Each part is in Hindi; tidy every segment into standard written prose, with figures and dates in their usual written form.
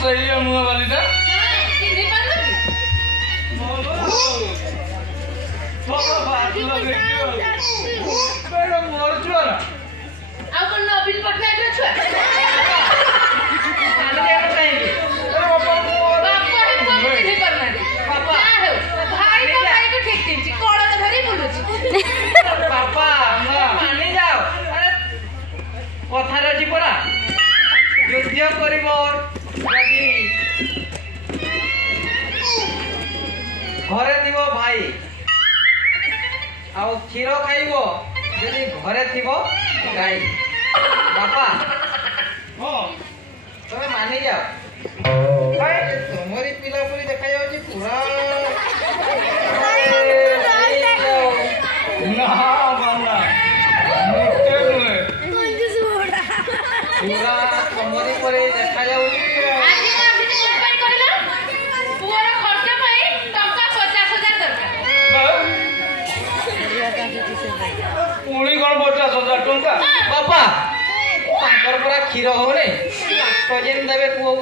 सही है मुंह वाली दा चिन्ह पारलो कि बाबा बात लगे बेटा मोर छुआ ना आ कोन नबीन पटनायक रे छुआ आने देना चाहिए अरे बाबा मोर बापा हे कोन चिन्ह पारना बापा। क्या हो भाई तो भाई को ठीक ठीक कोड़ा तो धरी बुलुची बापा मानि जाओ अरे कथार अछि परा युद्ध करिबो यदि घरे दिबो भाई आउ क्षीर खाइबो यदि घरे थिबो गाई बापा हां तमे मानि जाओ भाई तुमरी पिला पुरी देखा जाउची पूरा ना बाबा मोटे नुए पूरा तुमरी परे देखा जाउची आज को आसी कोन पाई कहला पुअर खर्च पाई टका 50,000 दरकार पुणी कौन 50,000 टंका बापा तांकर पूरा क्षीर होने प्रेजेंट देबे पुओ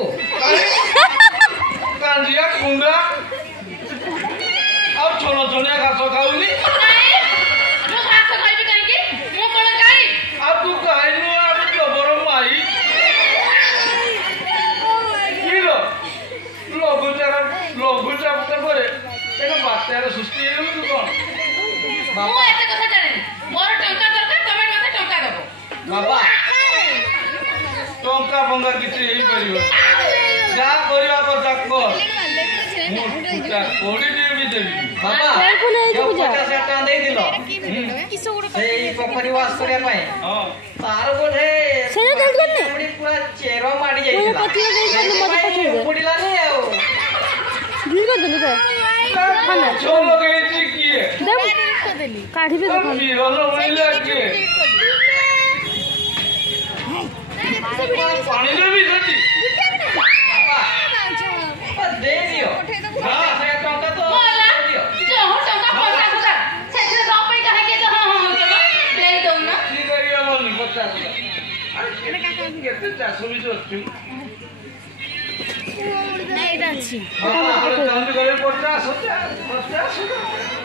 कांजिया कुंडा और छोनो छोनिया घास खाउली नहीं मु घास खाइबी काहे कि मु कोन गाई अब तू कहनु अब जबर माई किलो लघु चापता करे एना बात्यार सृष्टि हेलु तू कोन मु एते कथा जाने मोर टंका दरकार तमे मते टंका देबो बाबा टंका भंगा किछि हेई परियो जा करिया କଥା कर ମୁଁ ପୂଜା କରିଦେବି ଦେବି बाबा जो 50,000 टका दे दिलो सेई पोखरी वास करिया पाए ହଁ तार बोधे सेना जल्दी करने हमड़ी पूरा चेरो माडी जाइला पतिया जाई मत पठेबे उड़िला ने आओ गिर कर देली बे खाना ଛଅ ଲଗେଇଛି କିଏ देव काढी दे देखो ମିରନ ଉଇଲା କିଏ ପାଣିରେ ବି ସେଠି बाबा दे दियो 50,000 टका तो बोला दे दियो जो हो टंका 50,000 सेठे दो पे काहे के तो हां हां केबो दे दऊ ना କି କରିବା ବୋଲିନି 50,000 ଆରେ କେତେ ଚାଷ ବି ଅଛୁ नहीं डालছি ବାପା ଜଲ୍ଦି କରି 50,000